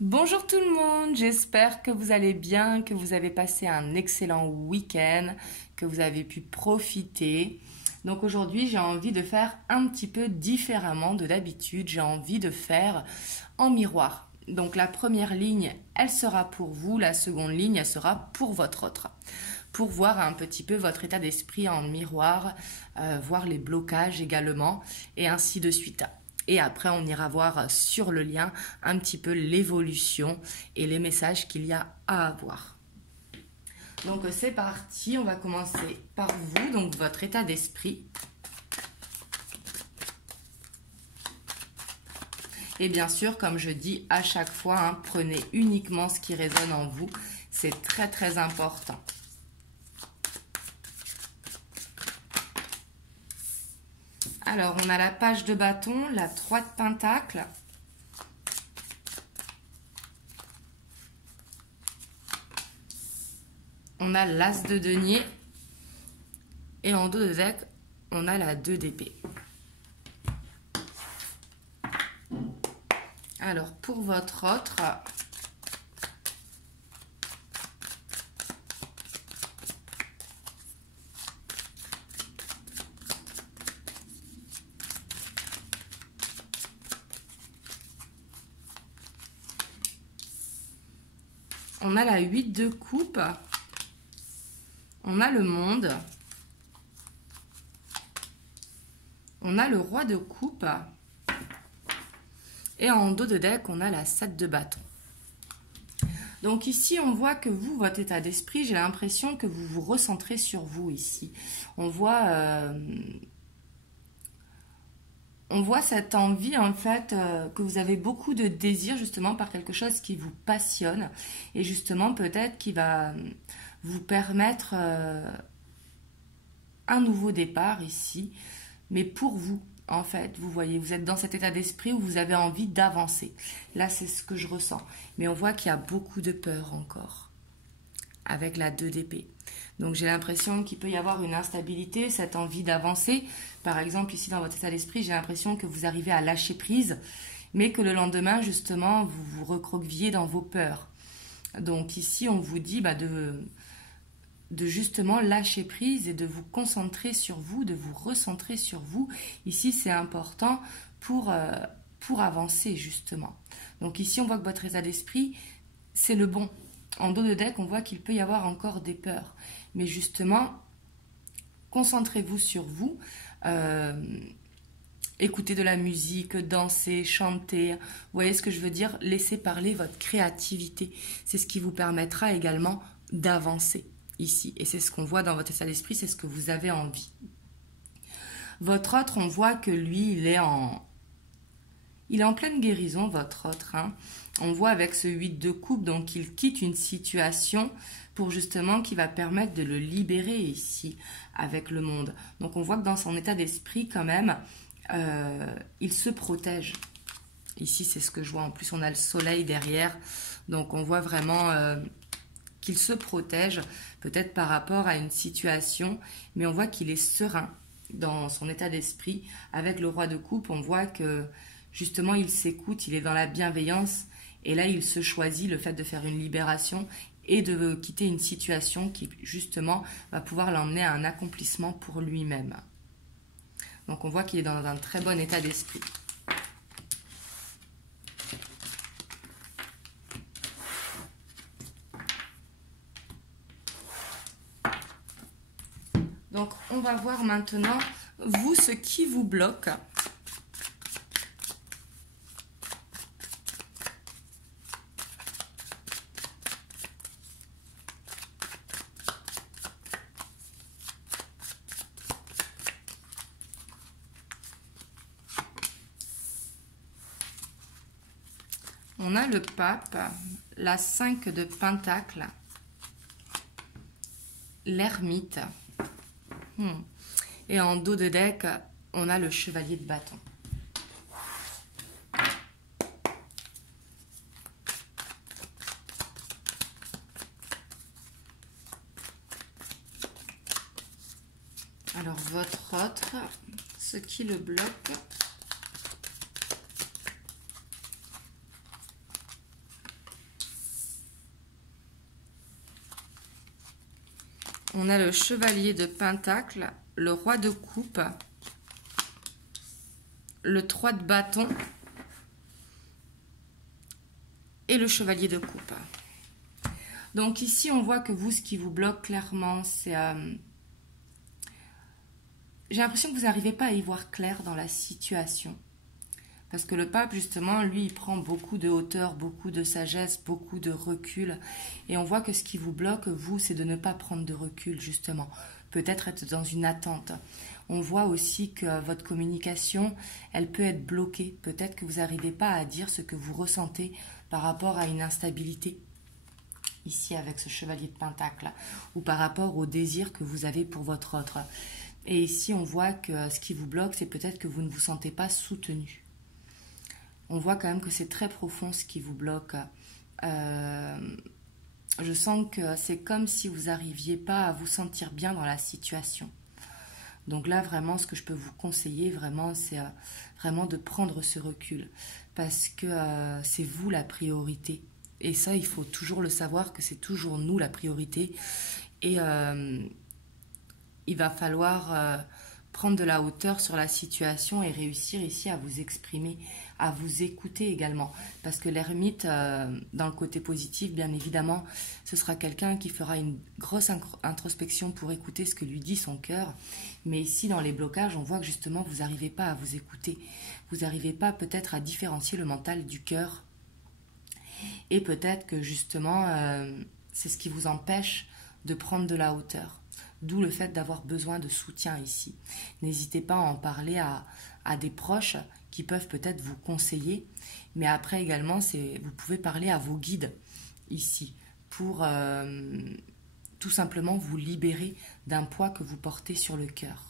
Bonjour tout le monde, j'espère que vous allez bien, que vous avez passé un excellent week-end, que vous avez pu profiter. Donc aujourd'hui, j'ai envie de faire un petit peu différemment de d'habitude. J'ai envie de faire en miroir. Donc la première ligne, elle sera pour vous, la seconde ligne, elle sera pour votre autre. Pour voir un petit peu votre état d'esprit en miroir, voir les blocages également, et ainsi de suite. Et après, on ira voir sur le lien un petit peu l'évolution et les messages qu'il y a à avoir. Donc c'est parti, on va commencer par vous, donc votre état d'esprit. Et bien sûr, comme je dis à chaque fois, prenez uniquement ce qui résonne en vous. C'est très très important. Alors, on a la page de bâton, la 3 de pentacle. On a l'as de denier. Et en dos de deck, on a la 2 d'épée. Alors, pour votre autre, on a la 8 de coupe, on a le monde, on a le roi de coupe, et en dos de deck, on a la 7 de bâton. Donc ici, on voit que vous, votre état d'esprit, j'ai l'impression que vous vous recentrez sur vous ici. On voit cette envie, en fait, que vous avez beaucoup de désir, justement, par quelque chose qui vous passionne. Et justement, peut-être qui va vous permettre un nouveau départ ici. Mais pour vous, en fait, vous voyez, vous êtes dans cet état d'esprit où vous avez envie d'avancer. Là, c'est ce que je ressens. Mais on voit qu'il y a beaucoup de peur encore, avec la 2 d'épée. Donc j'ai l'impression qu'il peut y avoir une instabilité, cette envie d'avancer. Par exemple, ici dans votre état d'esprit, j'ai l'impression que vous arrivez à lâcher prise, mais que le lendemain, justement, vous vous recroquevillez dans vos peurs. Donc ici, on vous dit de justement lâcher prise et de vous concentrer sur vous, de vous recentrer sur vous. Ici, c'est important pour avancer, justement. Donc ici, on voit que votre état d'esprit, c'est le bon. En dos de deck, on voit qu'il peut y avoir encore des peurs. Mais justement, concentrez-vous sur vous. Écoutez de la musique, dansez, chantez. Vous voyez ce que je veux dire? Laissez parler votre créativité. C'est ce qui vous permettra également d'avancer ici. Et c'est ce qu'on voit dans votre état d'esprit, c'est ce que vous avez envie. Votre autre, on voit que lui, il est en pleine guérison, votre autre. On voit avec ce 8 de coupe, donc il quitte une situation pour justement qui va permettre de le libérer ici avec le monde. Donc on voit que dans son état d'esprit quand même, il se protège. Ici c'est ce que je vois, en plus on a le soleil derrière, donc on voit vraiment qu'il se protège, peut-être par rapport à une situation, mais on voit qu'il est serein dans son état d'esprit. Avec le roi de coupe, on voit que justement il s'écoute, il est dans la bienveillance. Et là, il se choisit le fait de faire une libération et de quitter une situation qui, justement, va pouvoir l'emmener à un accomplissement pour lui-même. Donc, on voit qu'il est dans un très bon état d'esprit. Donc, on va voir maintenant, vous, ce qui vous bloque. On a le pape, la 5 de pentacle, l'ermite. Et en dos de deck, on a le chevalier de bâton. Alors, votre autre, ce qui le bloque. On a le chevalier de pentacle, le roi de coupe, le 3 de bâton et le chevalier de coupe. Donc ici, on voit que vous, ce qui vous bloque clairement, c'est... j'ai l'impression que vous n'arrivez pas à y voir clair dans la situation. Parce que le pape, justement, lui, il prend beaucoup de hauteur, beaucoup de sagesse, beaucoup de recul. Et on voit que ce qui vous bloque, vous, c'est de ne pas prendre de recul, justement. Peut-être être dans une attente. On voit aussi que votre communication, elle peut être bloquée. Peut-être que vous n'arrivez pas à dire ce que vous ressentez par rapport à une instabilité. Ici, avec ce chevalier de pentacle. Ou par rapport au désir que vous avez pour votre autre. Et ici, on voit que ce qui vous bloque, c'est peut-être que vous ne vous sentez pas soutenu. On voit quand même que c'est très profond ce qui vous bloque. Je sens que c'est comme si vous n'arriviez pas à vous sentir bien dans la situation. Donc là, vraiment, ce que je peux vous conseiller, vraiment, c'est vraiment de prendre ce recul. Parce que c'est vous la priorité. Et ça, il faut toujours le savoir que c'est toujours nous la priorité. Et il va falloir prendre de la hauteur sur la situation et réussir ici à vous exprimer, à vous écouter également. Parce que l'ermite, dans le côté positif, bien évidemment, ce sera quelqu'un qui fera une grosse introspection pour écouter ce que lui dit son cœur. Mais ici, dans les blocages, on voit que justement, vous n'arrivez pas à vous écouter. Vous n'arrivez pas peut-être à différencier le mental du cœur. Et peut-être que justement, c'est ce qui vous empêche de prendre de la hauteur. D'où le fait d'avoir besoin de soutien ici. N'hésitez pas à en parler à des proches qui peuvent peut-être vous conseiller. Mais après également, vous pouvez parler à vos guides ici pour tout simplement vous libérer d'un poids que vous portez sur le cœur.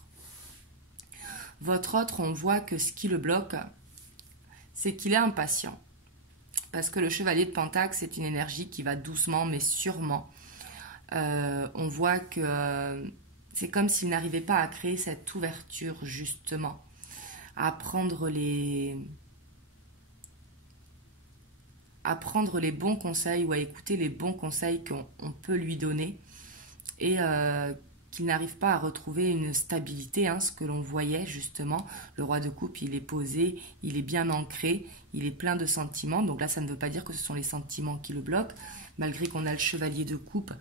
Votre autre, on voit que ce qui le bloque, c'est qu'il est impatient. Parce que le chevalier de pentacle, c'est une énergie qui va doucement mais sûrement. On voit que c'est comme s'il n'arrivait pas à créer cette ouverture justement, à prendre les bons conseils ou à écouter les bons conseils qu'on peut lui donner et qu'il n'arrive pas à retrouver une stabilité, ce que l'on voyait justement. Le roi de coupe, il est posé, il est bien ancré, il est plein de sentiments. Donc là, ça ne veut pas dire que ce sont les sentiments qui le bloquent, malgré qu'on a le chevalier de coupe.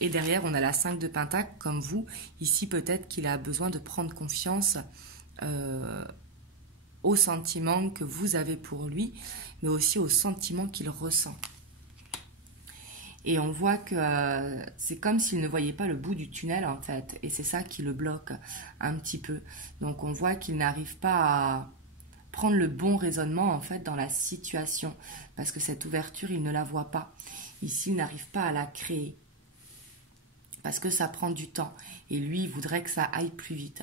Et derrière, on a la 5 de pentacle, comme vous. Ici, peut-être qu'il a besoin de prendre confiance aux sentiments que vous avez pour lui, mais aussi aux sentiments qu'il ressent. Et on voit que c'est comme s'il ne voyait pas le bout du tunnel, en fait. Et c'est ça qui le bloque un petit peu. Donc, on voit qu'il n'arrive pas à prendre le bon raisonnement, en fait, dans la situation. Parce que cette ouverture, il ne la voit pas. Ici, il n'arrive pas à la créer. Parce que ça prend du temps. Et lui, il voudrait que ça aille plus vite.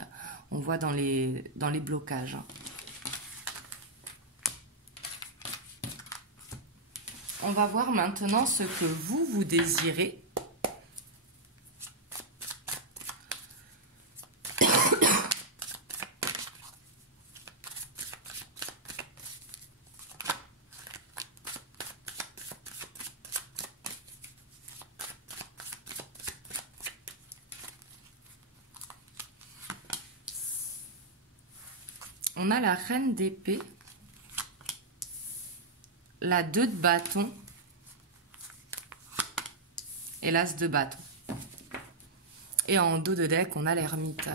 On voit dans les blocages. On va voir maintenant ce que vous désirez. On a la reine d'épée, la 2 de bâton et l'as de bâton. Et en dos de deck, on a l'ermite.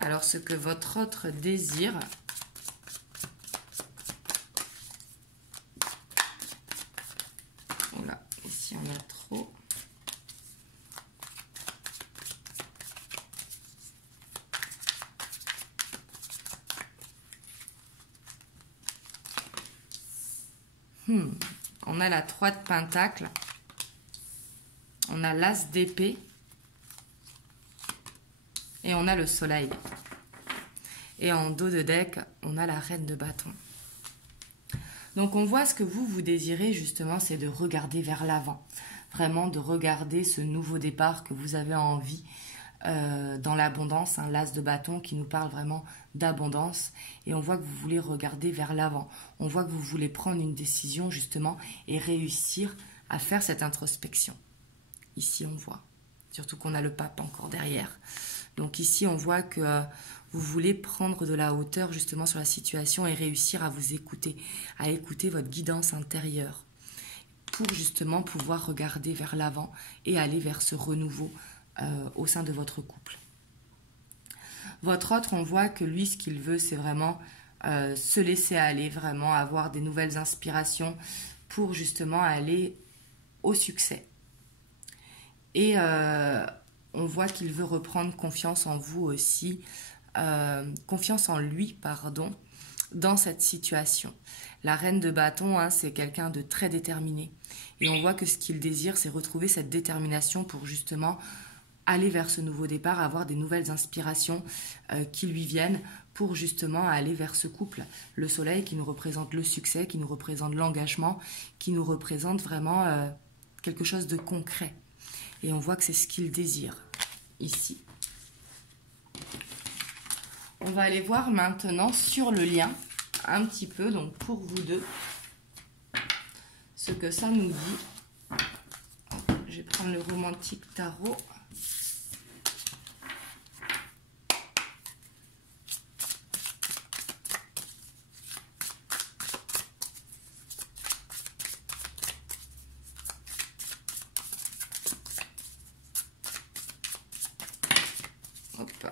Alors, ce que votre autre désire, voilà, ici on a trop. On a la 3 de pentacle, on a l'as d'épée et on a le soleil. Et en dos de deck, on a la reine de bâton. Donc on voit ce que vous désirez justement, c'est de regarder vers l'avant. Vraiment de regarder ce nouveau départ que vous avez envie dans l'abondance, l'as de bâton qui nous parle vraiment d'abondance. Et on voit que vous voulez regarder vers l'avant. On voit que vous voulez prendre une décision justement et réussir à faire cette introspection. Ici, on voit. Surtout qu'on a le pape encore derrière. Donc ici, on voit que vous voulez prendre de la hauteur justement sur la situation et réussir à vous écouter, à écouter votre guidance intérieure pour justement pouvoir regarder vers l'avant et aller vers ce renouveau au sein de votre couple. Votre autre, on voit que lui, ce qu'il veut, c'est vraiment se laisser aller, vraiment avoir des nouvelles inspirations pour justement aller au succès. Et on voit qu'il veut reprendre confiance en vous aussi, confiance en lui, pardon, dans cette situation. La reine de bâton, hein, c'est quelqu'un de très déterminé. Et on voit que ce qu'il désire, c'est retrouver cette détermination pour justement aller vers ce nouveau départ, avoir des nouvelles inspirations qui lui viennent pour justement aller vers ce couple. Le soleil qui nous représente le succès, qui nous représente l'engagement, qui nous représente vraiment quelque chose de concret. Et on voit que c'est ce qu'il désire ici. On va aller voir maintenant sur le lien, un petit peu, donc pour vous deux, ce que ça nous dit. Je vais prendre le romantique tarot. Hop.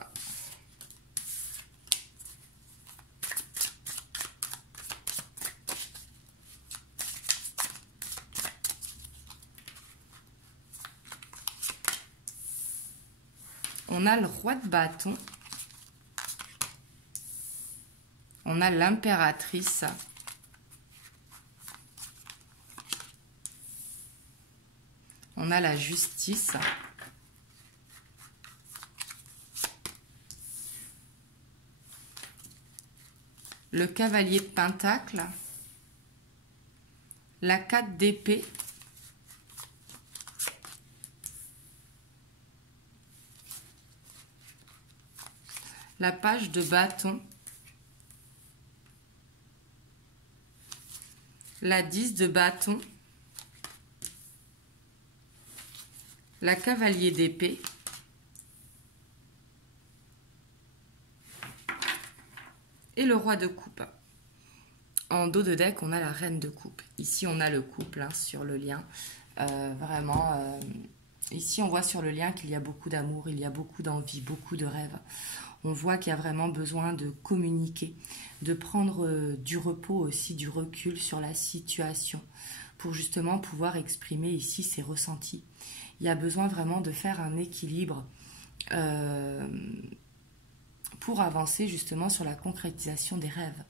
On a le roi de bâton. On a l'impératrice. On a la justice. Le cavalier de pentacle. La 4 d'épée. La page de bâton. La 10 de bâton. La cavalier d'épée. Et le roi de coupe. En dos de deck, on a la reine de coupe. Ici, on a le couple hein, sur le lien. Vraiment, ici, on voit sur le lien qu'il y a beaucoup d'amour, il y a beaucoup d'envie, beaucoup de rêves. On voit qu'il y a vraiment besoin de communiquer, de prendre du repos aussi, du recul sur la situation pour justement pouvoir exprimer ici ses ressentis. Il y a besoin vraiment de faire un équilibre pour avancer justement sur la concrétisation des rêves.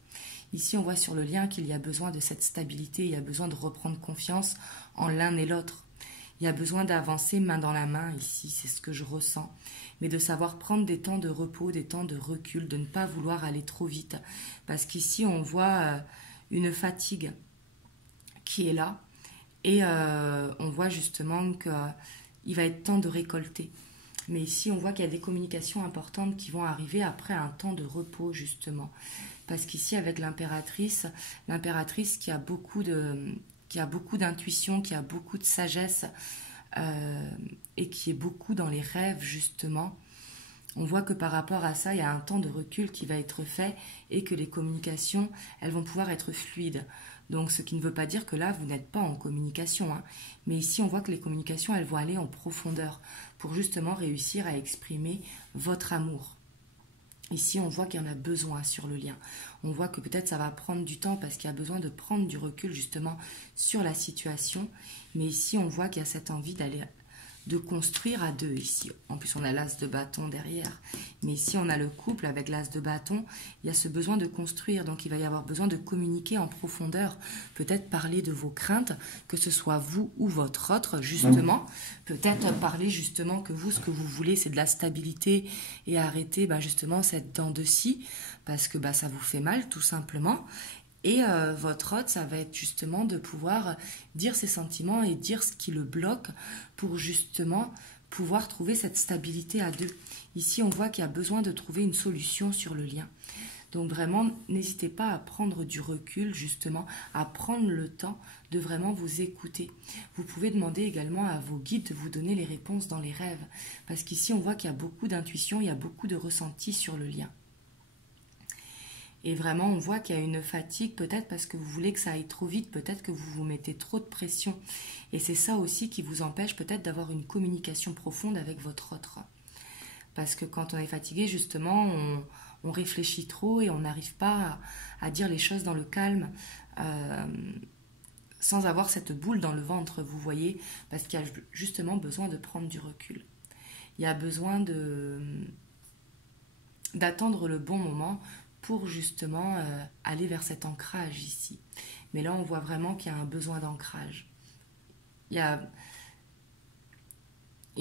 Ici, on voit sur le lien qu'il y a besoin de cette stabilité, il y a besoin de reprendre confiance en l'un et l'autre. Il y a besoin d'avancer main dans la main ici, c'est ce que je ressens. Mais de savoir prendre des temps de repos, des temps de recul, de ne pas vouloir aller trop vite. Parce qu'ici, on voit une fatigue qui est là. Et on voit justement qu'il va être temps de récolter. Mais ici, on voit qu'il y a des communications importantes qui vont arriver après un temps de repos, justement. Parce qu'ici, avec l'impératrice qui a beaucoup d'intuition, qui a beaucoup de sagesse et qui est beaucoup dans les rêves, justement. On voit que par rapport à ça, il y a un temps de recul qui va être fait et que les communications, elles vont pouvoir être fluides. Donc, ce qui ne veut pas dire que là, vous n'êtes pas en communication. Hein. Mais ici, on voit que les communications, elles vont aller en profondeur pour justement réussir à exprimer votre amour. Ici, on voit qu'il y en a besoin sur le lien. On voit que peut-être ça va prendre du temps parce qu'il y a besoin de prendre du recul justement sur la situation. Mais ici, on voit qu'il y a cette envie de construire à deux ici. En plus, on a l'as de bâton derrière. Mais ici, on a le couple avec l'as de bâton. Il y a ce besoin de construire. Donc, il va y avoir besoin de communiquer en profondeur. Peut-être parler de vos craintes, que ce soit vous ou votre autre, justement. Peut-être parler justement que vous, ce que vous voulez, c'est de la stabilité et arrêter justement cette dent de scie parce que ça vous fait mal, tout simplement. Et votre hôte, ça va être justement de pouvoir dire ses sentiments et dire ce qui le bloque pour justement pouvoir trouver cette stabilité à deux. Ici, on voit qu'il y a besoin de trouver une solution sur le lien. Donc vraiment, n'hésitez pas à prendre du recul, justement, à prendre le temps de vraiment vous écouter. Vous pouvez demander également à vos guides de vous donner les réponses dans les rêves. Parce qu'ici, on voit qu'il y a beaucoup d'intuition, il y a beaucoup de ressenti sur le lien. Et vraiment, on voit qu'il y a une fatigue, peut-être parce que vous voulez que ça aille trop vite, peut-être que vous vous mettez trop de pression. Et c'est ça aussi qui vous empêche peut-être d'avoir une communication profonde avec votre autre. Parce que quand on est fatigué, justement, on réfléchit trop et on n'arrive pas à dire les choses dans le calme, sans avoir cette boule dans le ventre, vous voyez, parce qu'il y a justement besoin de prendre du recul. Il y a besoin d'attendre le bon moment pour justement aller vers cet ancrage ici. Mais là, on voit vraiment qu'il y a un besoin d'ancrage. Il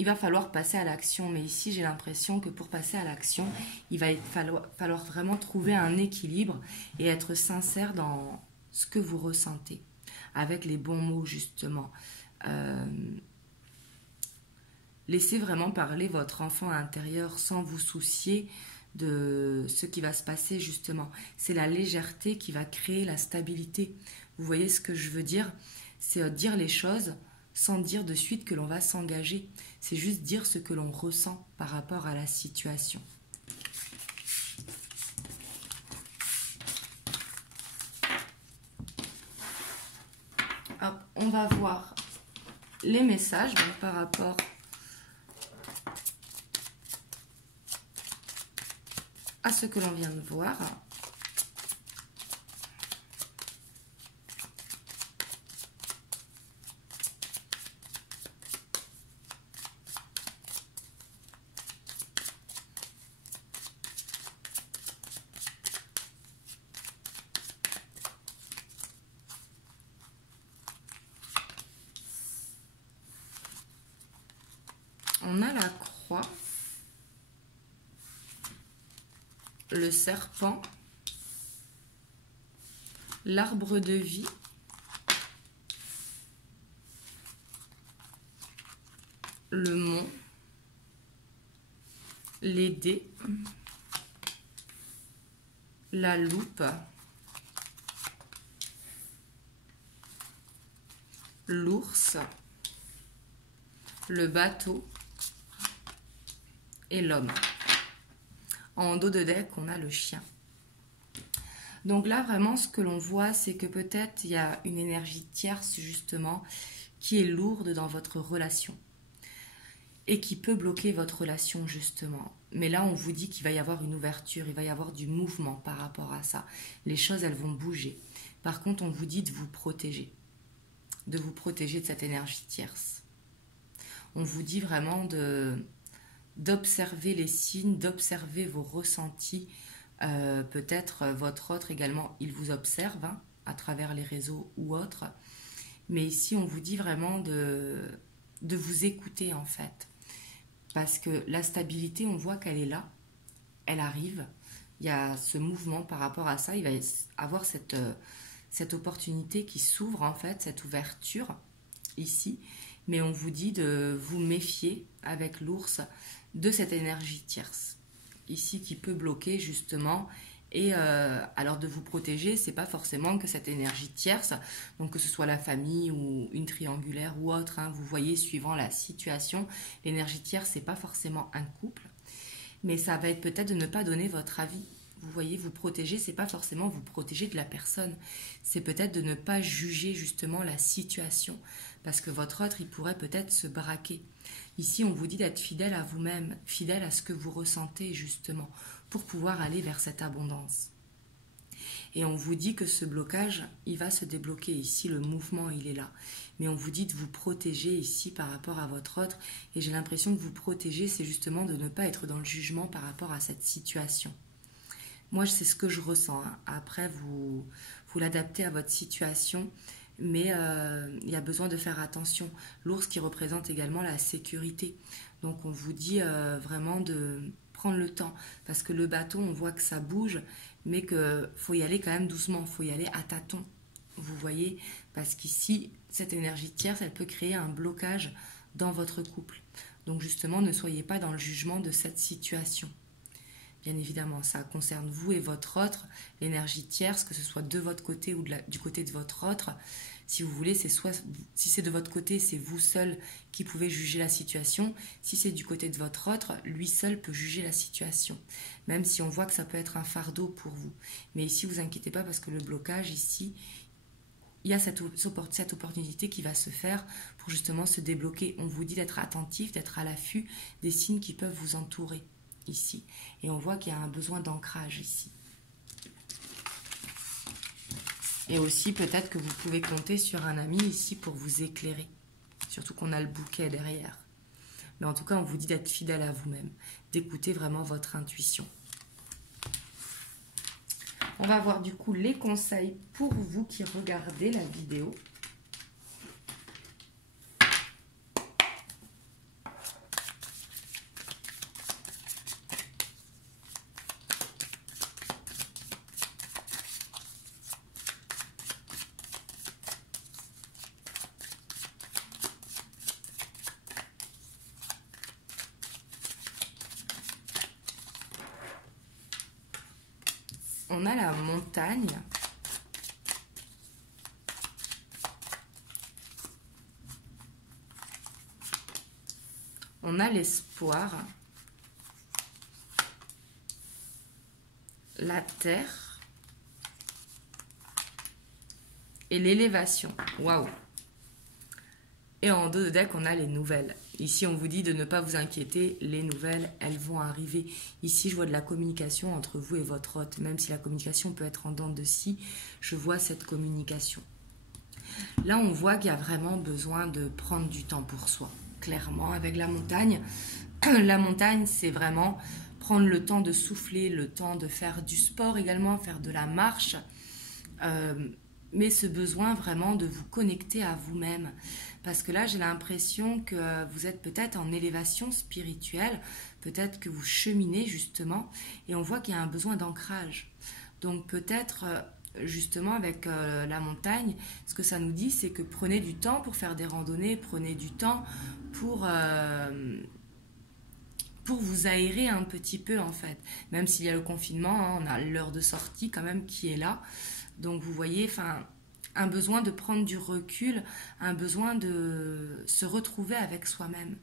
va falloir passer à l'action, mais ici, j'ai l'impression que pour passer à l'action, il va falloir vraiment trouver un équilibre et être sincère dans ce que vous ressentez, avec les bons mots, justement. Laissez vraiment parler votre enfant intérieur sans vous soucier de ce qui va se passer, justement. C'est la légèreté qui va créer la stabilité. Vous voyez ce que je veux dire? C'est dire les choses sans dire de suite que l'on va s'engager. C'est juste dire ce que l'on ressent par rapport à la situation. Hop, on va voir les messages donc, par rapport à ce que l'on vient de voir. On a la croix, le serpent, l'arbre de vie, le mont, les dés, la loupe, l'ours, le bateau et l'homme. En dos de deck, on a le chien. Donc là, vraiment, ce que l'on voit, c'est que peut-être il y a une énergie tierce, justement, qui est lourde dans votre relation et qui peut bloquer votre relation, justement. Mais là, on vous dit qu'il va y avoir une ouverture, il va y avoir du mouvement par rapport à ça. Les choses, elles vont bouger. Par contre, on vous dit de vous protéger de cette énergie tierce. On vous dit vraiment d'observer les signes, d'observer vos ressentis. Peut-être votre autre également, il vous observe à travers les réseaux ou autres. Mais ici, on vous dit vraiment de vous écouter en fait. Parce que la stabilité, on voit qu'elle est là, elle arrive. Il y a ce mouvement par rapport à ça. Il va y avoir cette opportunité qui s'ouvre en fait, cette ouverture ici. Mais on vous dit de vous méfier avec l'ours de cette énergie tierce ici qui peut bloquer justement. Et alors de vous protéger, c'est pas forcément que cette énergie tierce, donc que ce soit la famille ou une triangulaire ou autre, vous voyez, suivant la situation, l'énergie tierce, c'est pas forcément un couple, mais ça va être peut-être de ne pas donner votre avis. Vous voyez, vous protéger, c'est pas forcément vous protéger de la personne, c'est peut-être de ne pas juger justement la situation, parce que votre autre, il pourrait peut-être se braquer. Ici, on vous dit d'être fidèle à vous-même, fidèle à ce que vous ressentez justement, pour pouvoir aller vers cette abondance. Et on vous dit que ce blocage, il va se débloquer. Ici, le mouvement, il est là. Mais on vous dit de vous protéger ici par rapport à votre autre. Et j'ai l'impression que vous protéger, c'est justement de ne pas être dans le jugement par rapport à cette situation. Moi, c'est ce que je ressens. Après, vous l'adaptez à votre situation. Mais il y a besoin de faire attention. L'ours qui représente également la sécurité. Donc on vous dit vraiment de prendre le temps. Parce que le bateau, on voit que ça bouge, mais qu'il faut y aller quand même doucement. Il faut y aller à tâtons. Vous voyez? Parce qu'ici, cette énergie tierce, elle peut créer un blocage dans votre couple. Donc justement, ne soyez pas dans le jugement de cette situation. bien évidemment, ça concerne vous et votre autre, l'énergie tierce, que ce soit de votre côté ou du côté de votre autre. Si vous voulez, c'est soit, si c'est de votre côté, c'est vous seul qui pouvez juger la situation. Si c'est du côté de votre autre, lui seul peut juger la situation. Même si on voit que ça peut être un fardeau pour vous. Mais ici, vous inquiétez pas parce que le blocage, ici, il y a cette opportunité qui va se faire pour justement se débloquer. On vous dit d'être attentif, d'être à l'affût des signes qui peuvent vous entourer ici. Et on voit qu'il y a un besoin d'ancrage ici. Et aussi, peut-être que vous pouvez compter sur un ami ici pour vous éclairer. Surtout qu'on a le bouquet derrière. Mais en tout cas, on vous dit d'être fidèle à vous-même, d'écouter vraiment votre intuition. On va voir du coup les conseils pour vous qui regardez la vidéo. On a la montagne. On a l'espoir. La terre. Et l'élévation. Waouh! Et en dos de deck, on a les nouvelles. Ici, on vous dit de ne pas vous inquiéter, les nouvelles, elles vont arriver. Ici, je vois de la communication entre vous et votre hôte. Même si la communication peut être en dents de scie, je vois cette communication. Là, on voit qu'il y a vraiment besoin de prendre du temps pour soi. Clairement, avec la montagne, c'est vraiment prendre le temps de souffler, le temps de faire du sport également, faire de la marche. Mais ce besoin vraiment de vous connecter à vous-même. Parce que là, j'ai l'impression que vous êtes peut-être en élévation spirituelle, peut-être que vous cheminez justement, et on voit qu'il y a un besoin d'ancrage. Donc peut-être justement avec la montagne, ce que ça nous dit, c'est que prenez du temps pour faire des randonnées, prenez du temps pour vous aérer un petit peu en fait. Même s'il y a le confinement, hein, on a l'heure de sortie quand même qui est là. Donc vous voyez, enfin, un besoin de prendre du recul, un besoin de se retrouver avec soi-même.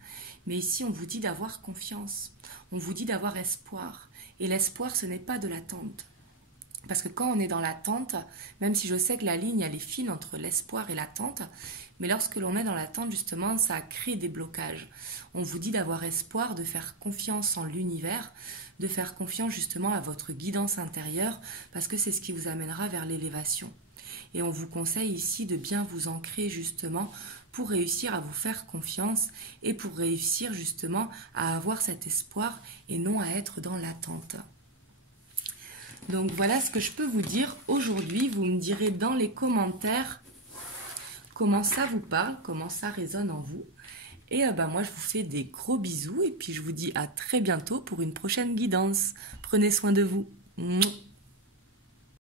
Mais ici, on vous dit d'avoir confiance, on vous dit d'avoir espoir. Et l'espoir, ce n'est pas de l'attente. Parce que quand on est dans l'attente, même si je sais que la ligne, elle est fine entre l'espoir et l'attente, mais lorsque l'on est dans l'attente, justement, ça crée des blocages. On vous dit d'avoir espoir, de faire confiance en l'univers, de faire confiance justement à votre guidance intérieure, parce que c'est ce qui vous amènera vers l'élévation. Et on vous conseille ici de bien vous ancrer justement pour réussir à vous faire confiance et pour réussir justement à avoir cet espoir et non à être dans l'attente. Donc voilà ce que je peux vous dire aujourd'hui. Vous me direz dans les commentaires comment ça vous parle, comment ça résonne en vous. Et moi, je vous fais des gros bisous et puis je vous dis à très bientôt pour une prochaine guidance. Prenez soin de vous.